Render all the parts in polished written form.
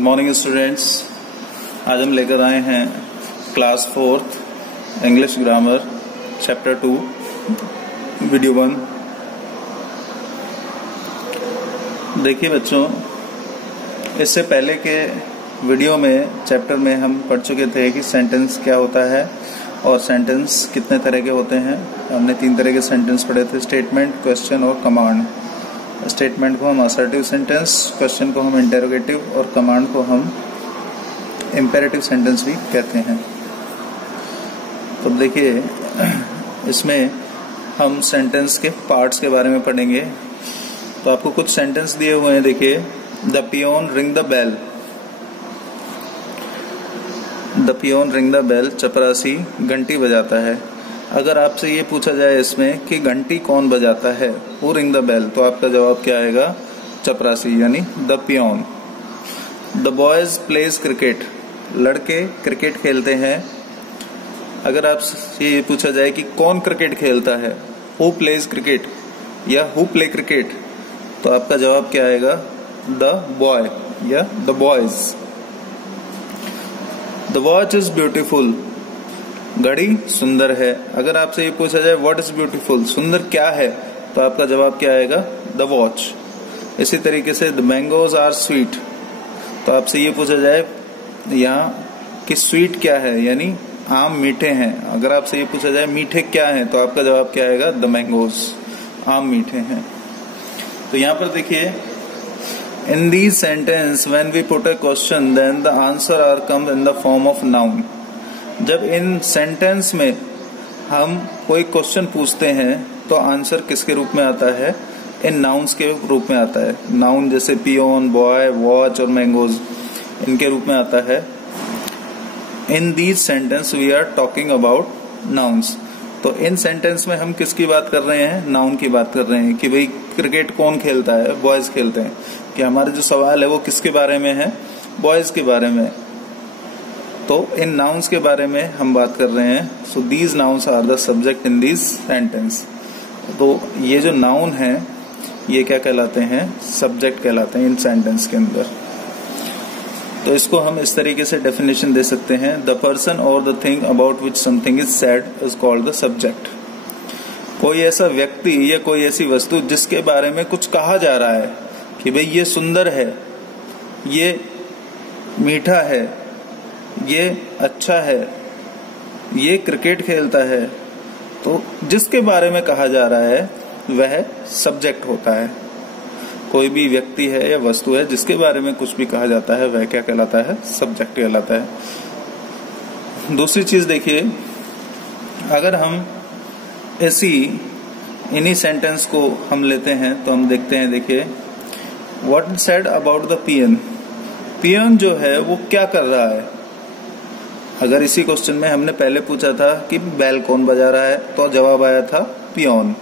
Morning students. आज हम लेकर आए हैं class 4th English grammar chapter 2 video 1। देखिए बच्चों, इससे पहले के वीडियो में चैप्टर में हम पढ़ चुके थे कि सेंटेंस क्या होता है और सेंटेंस कितने तरह के होते हैं। हमने 3 तरह के सेंटेंस पढ़े थे, स्टेटमेंट, क्वेश्चन और कमांड। स्टेटमेंट को हम असर्टिव सेंटेंस, क्वेश्चन को हम इंटेरोगेटिव और कमांड को हम इम्पेरेटिव सेंटेंस भी कहते हैं। तो देखिए, इसमें हम सेंटेंस के पार्ट्स के बारे में पढ़ेंगे। तो आपको कुछ सेंटेंस दिए हुए हैं। देखिए, the peon ring the bell. The peon ring the bell, चपरासी घंटी बजाता है। अगर आपसे ये पूछा जाए इसमें कि घंटी कौन बजाता है, हु रिंग द बेल, तो आपका जवाब क्या आएगा? चपरासी यानी the peon. The boys plays cricket. लड़के क्रिकेट खेलते हैं। अगर आपसे ये पूछा जाए कि कौन क्रिकेट खेलता है, हु प्लेज क्रिकेट या हु प्ले क्रिकेट, तो आपका जवाब क्या आएगा? द बॉय या the boys. The watch is beautiful. घड़ी सुंदर है। अगर आपसे ये पूछा जाए व्हाट इज ब्यूटीफुल, सुंदर क्या है, तो आपका जवाब क्या आएगा? The watch. इसी तरीके से द मैंगोज आर स्वीट। तो आपसे ये पूछा जाए यहाँ कि स्वीट क्या है, यानी आम मीठे हैं। अगर आपसे ये पूछा जाए मीठे क्या हैं, तो आपका जवाब क्या आएगा? द मैंगोज, आम मीठे हैं। तो यहाँ पर देखिए, in these sentence when we put a question then the answer are come in the form of noun. जब इन सेंटेंस में हम कोई क्वेश्चन पूछते हैं तो आंसर किसके रूप में आता है? इन नाउन्स के रूप में आता है। नाउन जैसे पियोन, बॉय, वॉच और मैंगोज, इनके रूप में आता है। In these sentence we are talking about nouns. तो इन सेंटेंस में हम किसकी बात कर रहे हैं? नाउन की बात कर रहे हैं कि भाई क्रिकेट कौन खेलता है? बॉयज खेलते हैं। कि हमारा जो सवाल है वो किसके बारे में है? बॉयज के बारे में। तो इन नाउन्स के बारे में हम बात कर रहे हैं। So these nouns are the subject in these sentence. तो ये जो नाउन है ये क्या कहलाते हैं? सब्जेक्ट कहलाते हैं इन सेंटेंस के अंदर। तो इसको हम इस तरीके से डेफिनेशन दे सकते हैं, द पर्सन और the thing about which something is said is called the subject. कोई ऐसा व्यक्ति या कोई ऐसी वस्तु जिसके बारे में कुछ कहा जा रहा है कि भाई ये सुंदर है, ये मीठा है, ये अच्छा है, ये क्रिकेट खेलता है, तो जिसके बारे में कहा जा रहा है वह सब्जेक्ट होता है। कोई भी व्यक्ति है या वस्तु है जिसके बारे में कुछ भी कहा जाता है वह क्या कहलाता है? सब्जेक्ट कहलाता है। दूसरी चीज देखिए, अगर हम इन्हीं सेंटेंस को हम लेते हैं तो हम देखते हैं, देखिए, what is said about the peon. Peon जो है वो क्या कर रहा है? अगर इसी क्वेश्चन में हमने पहले पूछा था कि बेल कौन बजा रहा है, तो जवाब आया था पियोन।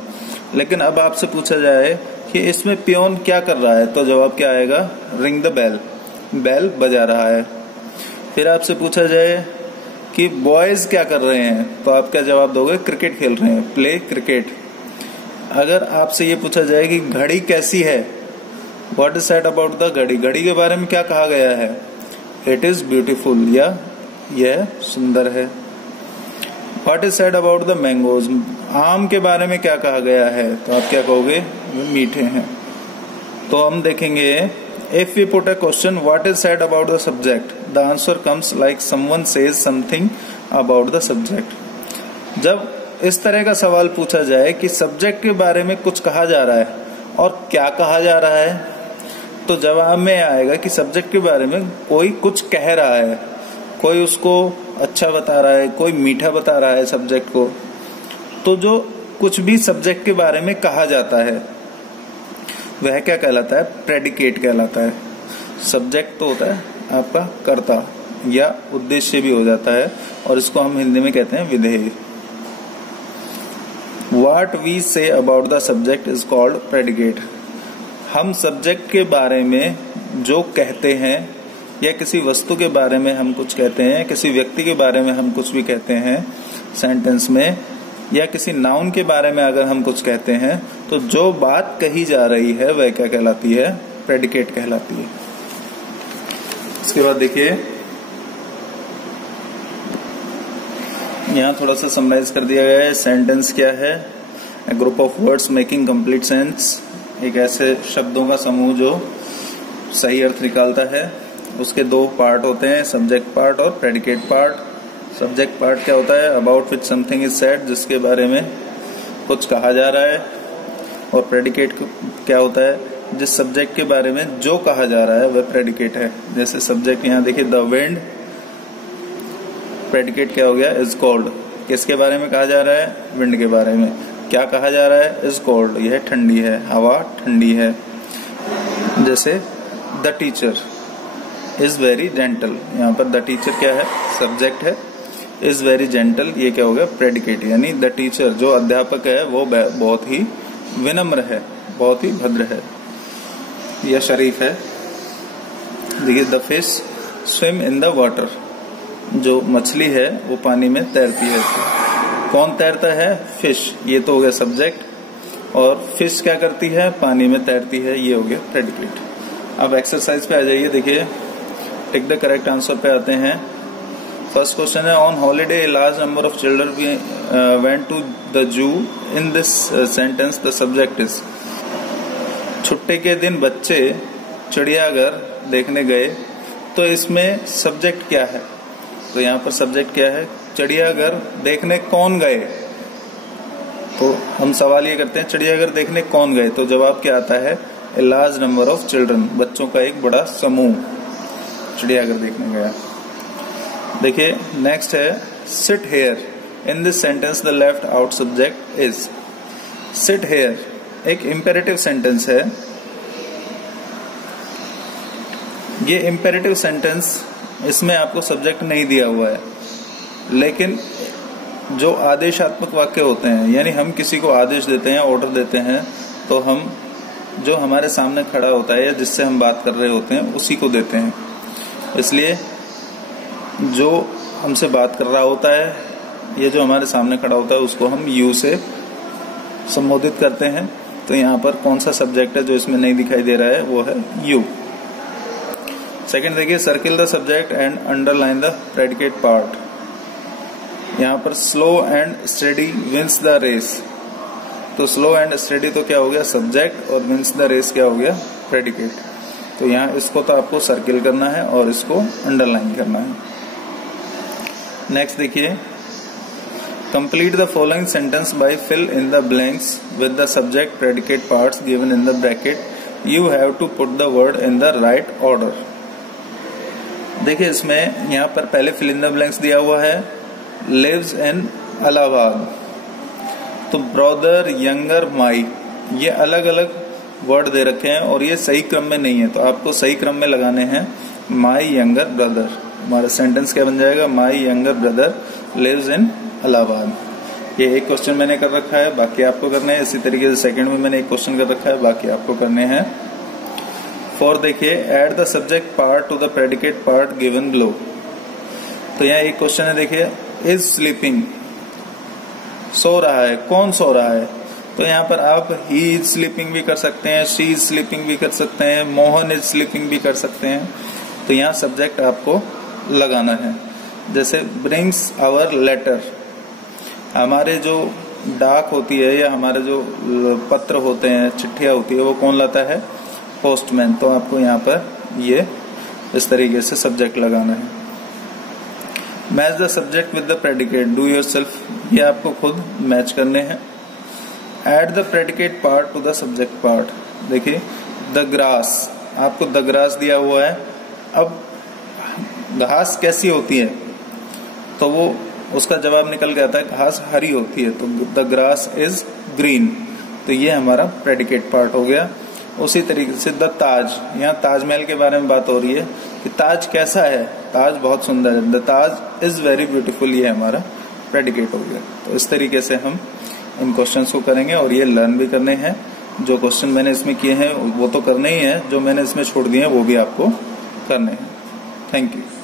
लेकिन अब आपसे पूछा जाए कि इसमें पियोन क्या कर रहा है, तो जवाब क्या आएगा? रिंग द बेल, बेल बजा रहा है। फिर आपसे पूछा जाए कि बॉयज क्या कर रहे हैं, तो आप क्या जवाब दोगे? क्रिकेट खेल रहे हैं, प्ले क्रिकेट। अगर आपसे ये पूछा जाए कि घड़ी कैसी है, what is said about the घड़ी, घड़ी के बारे में क्या कहा गया है? इट इज ब्यूटीफुल, या यह सुंदर है। What is said about the mangoes, आम के बारे में क्या कहा गया है, तो आप क्या कहोगे? मीठे हैं। तो हम देखेंगे, if we put a question what is said about the subject, the answer comes like someone says something about the subject. जब इस तरह का सवाल पूछा जाए कि सब्जेक्ट के बारे में कुछ कहा जा रहा है और क्या कहा जा रहा है, तो जवाब में आएगा कि सब्जेक्ट के बारे में कोई कुछ कह रहा है, कोई उसको अच्छा बता रहा है, कोई मीठा बता रहा है सब्जेक्ट को। तो जो कुछ भी सब्जेक्ट के बारे में कहा जाता है वह क्या कहलाता है? प्रेडिकेट कहलाता है। सब्जेक्ट तो होता है आपका कर्ता या उद्देश्य भी हो जाता है, और इसको हम हिंदी में कहते हैं विधेय। What we say about the subject is called predicate। हम सब्जेक्ट के बारे में जो कहते हैं या किसी वस्तु के बारे में हम कुछ कहते हैं, किसी व्यक्ति के बारे में हम कुछ भी कहते हैं सेंटेंस में, या किसी नाउन के बारे में अगर हम कुछ कहते हैं, तो जो बात कही जा रही है वह क्या कहलाती है? प्रेडिकेट कहलाती है। उसके बाद देखिए यहाँ थोड़ा सा समराइज कर दिया गया है। सेंटेंस क्या है? A group of words making complete sense, एक ऐसे शब्दों का समूह जो सही अर्थ निकालता है। उसके दो पार्ट होते हैं, सब्जेक्ट पार्ट और प्रेडिकेट पार्ट। सब्जेक्ट पार्ट क्या होता है? About which something is said, जिसके बारे में कुछ कहा जा रहा है। और प्रेडिकेट क्या होता है? जिस सब्जेक्ट के बारे में जो कहा जा रहा है वह प्रेडिकेट है। जैसे सब्जेक्ट यहाँ देखिए द विंड, प्रेडिकेट क्या हो गया? Is cold. किसके बारे में कहा जा रहा है? विंड के बारे में। क्या कहा जा रहा है? इज कोल्ड, यह ठंडी है, हवा ठंडी है। जैसे the teacher is very gentle, यहाँ पर द टीचर क्या है? सब्जेक्ट है। इज वेरी जेंटल, ये क्या हो गया? प्रेडिकेट। यानी द टीचर जो अध्यापक है वो बहुत ही विनम्र है, बहुत ही भद्र है या शरीफ है। देखिए the fish swim in the water, जो मछली है वो पानी में तैरती है। कौन तैरता है? फिश, ये तो हो गया सब्जेक्ट। और फिश क्या करती है? पानी में तैरती है, ये हो गया प्रेडिकेट। अब एक्सरसाइज पे आ जाइए। देखिए टिक द करेक्ट आंसर पे आते हैं। फर्स्ट क्वेश्चन है on holiday a large number of children went to the zoo. In this sentence the subject is. छुट्टी के दिन बच्चे चिड़ियाघर देखने गए, तो इसमें सब्जेक्ट क्या है? तो यहाँ पर सब्जेक्ट क्या है? चिड़ियाघर देखने कौन गए? तो हम सवाल ये करते हैं चिड़ियाघर देखने कौन गए, तो जवाब क्या आता है? ए लार्ज नंबर ऑफ चिल्ड्रन, बच्चों का एक बड़ा समूह चिड़ियाघर देखने गया। देखिए नेक्स्ट है sit here. In this sentence the left out subject is. Sit here एक इंपेरेटिव सेंटेंस है। ये इंपेरेटिव सेंटेंस, इसमें आपको सब्जेक्ट नहीं दिया हुआ है, लेकिन जो आदेशात्मक वाक्य होते हैं, यानी हम किसी को आदेश देते हैं, ऑर्डर देते हैं, तो हम जो हमारे सामने खड़ा होता है या जिससे हम बात कर रहे होते हैं उसी को देते हैं। इसलिए जो हमसे बात कर रहा होता है, ये जो हमारे सामने खड़ा होता है, उसको हम यू से संबोधित करते हैं। तो यहाँ पर कौन सा सब्जेक्ट है जो इसमें नहीं दिखाई दे रहा है? वो है यू। सेकंड देखिए circle the subject and underline the predicate part. यहाँ पर slow and steady wins the race. तो स्लो एंड स्टेडी तो क्या हो गया? सब्जेक्ट, और विंस द रेस क्या हो गया? प्रेडिकेट। तो यहाँ इसको तो आपको सर्किल करना है और इसको अंडरलाइन करना है। नेक्स्ट देखिए complete the following sentence by fill in the blanks with the subject predicate parts given in the bracket. You have to put the word in the right order. देखिए इसमें यहाँ पर पहले फिल इन द ब्लैंक्स दिया हुआ है, lives in Allahabad. तो brother, younger, माई, ये अलग अलग वर्ड दे रखे हैं और ये सही क्रम में नहीं है, तो आपको सही क्रम में लगाने हैं। माई यंगर ब्रदर, हमारा सेंटेंस क्या बन जाएगा? My younger brother lives in Allahabad. ये एक क्वेश्चन मैंने कर रखा है, बाकी आपको करने हैं। इसी तरीके से सेकंड में मैंने एक क्वेश्चन कर रखा है, बाकी आपको करने हैं। फोर देखिए add the subject part to the predicate part given below. तो यहाँ एक क्वेश्चन है, देखिए इज स्लीपिंग, सो रहा है, कौन सो रहा है? तो यहाँ पर आप ही इज स्लीपिंग भी कर सकते हैं, शी इज स्लीपिंग भी कर सकते हैं, मोहन इज स्लीपिंग भी कर सकते हैं। तो यहाँ सब्जेक्ट आपको लगाना है। जैसे ब्रिंग्स आवर लेटर, हमारे जो डाक होती है या हमारे जो पत्र होते हैं, चिट्ठियां होती है, वो कौन लाता है? पोस्टमैन। तो आपको यहाँ पर ये इस तरीके से सब्जेक्ट लगाना है। Match the subject with the predicate, do yourself, ये आपको खुद मैच करने हैं। Add the predicate part to the subject part. देखिए द ग्रास, आपको द ग्रास दिया हुआ है। अब घास कैसी होती है? तो वो उसका जवाब निकल के आता है घास हरी होती है, तो द ग्रास इज ग्रीन। तो ये हमारा प्रेडिकेट पार्ट हो गया। उसी तरीके से द ताज, यहाँ ताजमहल के बारे में बात हो रही है कि ताज कैसा है? ताज बहुत सुंदर है, the Taj is very beautiful, ये हमारा प्रेडिकेट हो गया। तो इस तरीके से हम इन क्वेश्चंस को करेंगे और ये लर्न भी करने हैं। जो क्वेश्चन मैंने इसमें किए हैं वो तो करने ही है, जो मैंने इसमें छोड़ दिए हैं वो भी आपको करने हैं। Thank you.